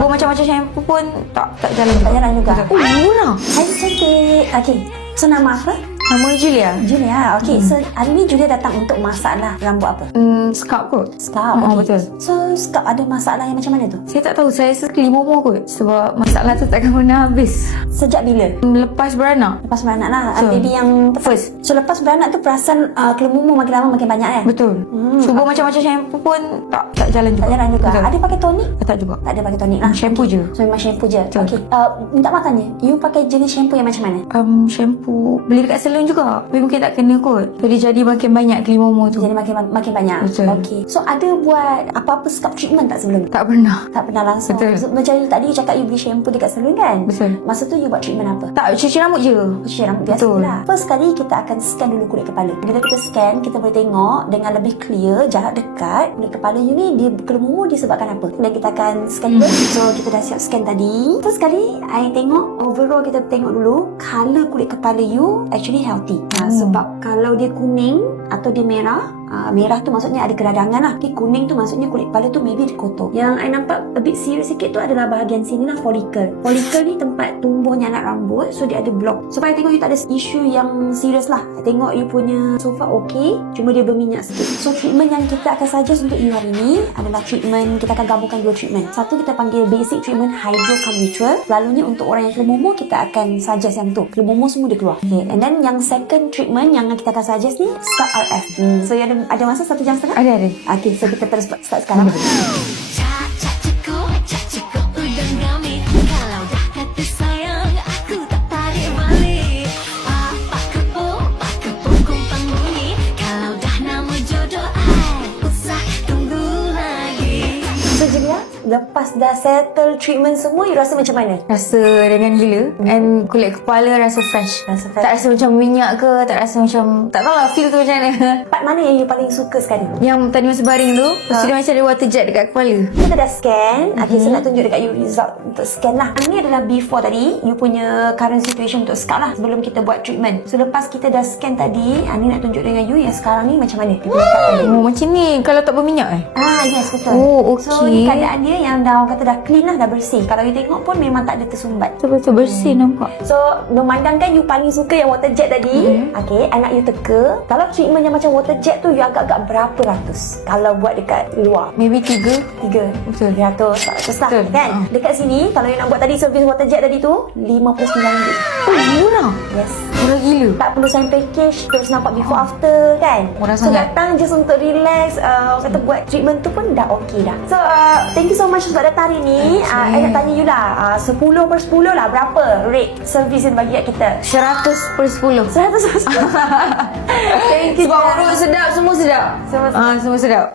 Cuba macam-macam shampoo pun tak jalan juga. Tak jalan juga. Murah. Hai cantik. Okay, so nama apa? Nama Julia. Julia. Okay, so hari ni Julia datang untuk masalah rambut apa? Scalp kot. Scalp. Oh, Okay. betul. So scalp ada masalah yang macam mana tu? Saya tak tahu, saya suka limomo kot. Sebab masalah tu takkan pernah habis. Sejak bila? Lepas beranak. Lepas beranak lah. Betul. Baby yang First. So lepas beranak tu perasan kelumu makin lama makin banyak kan? Betul. Cuba macam-macam shampoo pun tak jalan juga. Tak jalan juga. Betul. Ada pakai tonik? Tak juga. Tak ada pakai tonik lah. Shampoo je. So memang shampoo je. Betul. Okay. Minta makannya. You pakai jenis shampoo yang macam mana? Shampoo beli dekat salon juga. Tapi mungkin tak kena kot. So dia jadi makin banyak limomo tu. Jadi makin banyak. Betul. Okay. So ada buat apa-apa scalp treatment tak sebelum? Tak pernah. Tak pernah langsung. Betul. So, macam tadi you cakap you beli shampoo dekat salon kan? Betul. Masa tu you buat treatment apa? Tak, cuci rambut je. Cuci rambut biasa Betul. lah. First kali kita akan scan dulu kulit kepala. Bila kita scan, kita boleh tengok dengan lebih clear, jarak dekat kulit kepala you ni dia kelumu disebabkan apa. Dan kita akan scan dulu. So kita dah siap scan tadi. First kali I tengok overall, kita tengok dulu color kulit kepala you actually healthy. Sebab kalau dia kuning atau dia merah, merah tu maksudnya ada keradangan lah. Okay, kuning tu maksudnya kulit kepala tu maybe dia kotor. Yang I nampak a bit serious sikit tu adalah bahagian sini lah, follicle. Follicle ni tempat tumbuhnya anak rambut. So dia ada block. So I tengok you tak ada isu yang serius lah. I tengok you punya so far okay, cuma dia berminyak sikit. So treatment yang kita akan suggest untuk you hari ni adalah treatment, kita akan gabungkan dua treatment. Satu kita panggil basic treatment, Hydro Calm Ritual. Selalunya untuk orang yang kelumu kita akan suggest yang tu. Kelumu semua dia keluar. Okay. And then yang second treatment yang kita akan suggest ni Scalp RF. So you ada masa 1 jam setengah? Ada. Okay, so kita terus start sekarang. So Julia, lepas dah settle treatment semua, you rasa macam mana? Rasa dengan gila. And kulit kepala rasa fresh. Rasa fresh. Tak rasa macam minyak ke, tak rasa macam, tak tahulah feel tu macam mana. Part mana yang you paling suka sekali? Yang tadi masa baring tu, lepas tu dia macam ada water jet dekat kepala. Kita dah scan. Okay, so nak tunjuk dekat you result untuk scan lah. Ini adalah before tadi, you punya current situation untuk scalp lah sebelum kita buat treatment. So lepas kita dah scan tadi, ni nak tunjuk dengan you yang sekarang ni macam mana. You punya scalp tadi. Oh, macam ni kalau tak berminyak Yes, betul. Oh, So okey. ni keadaan dia yang dah orang kata dah clean lah, dah bersih. Kalau you tengok pun memang tak ada tersumbat. Betul-betul bersih nampak. So memandangkan you paling suka yang water jet tadi. Okay, I nak you teka. Kalau treatment yang macam water jet tu, you agak-agak berapa ratus? Kalau buat dekat luar, Maybe 3. 3 Betul. 300, 400 lah. Betul. Kan? Dekat sini, kalau you nak buat tadi servis water jet tadi tu, RM59. Oh, murah. Yes. Murah gila. Tak perlu sign package, terus nampak before after kan. Murah So sangat. datang just untuk relax, kata buat treatment tu pun dah okay dah. So thank you so much sebab datang hari ni. I nak tanya you lah, 10/10 lah, berapa rate service yang bagi kat kita? 100/10. 100%. Thank you. Sebab urut sedap, semua sedap. Semua sedap. Semua sedap.